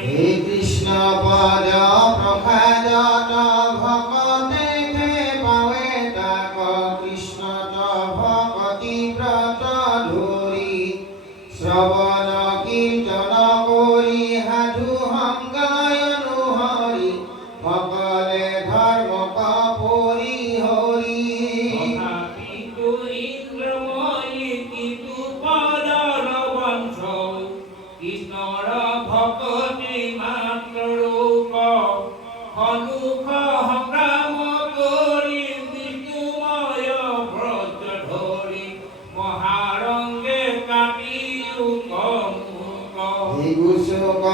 হে কৃষ্ণ পদ প্ৰসাদত ভকতে পাৱে তাক কৃষ্ণ ভকতি ব্ৰত ধৰি শ্ৰৱণ কীৰ্তন কৰি সাধু সংগয় অনুহৰি সকলে ধৰ্ম পৰি হৰি কৃষ্ণৰ ভকতি মাত্ৰ ৰূপ সন্মুখ সংগ্ৰাম কৰি বিষ্ণুময় ব্ৰত ধৰি মহাৰংগে কাটি হে গুচুক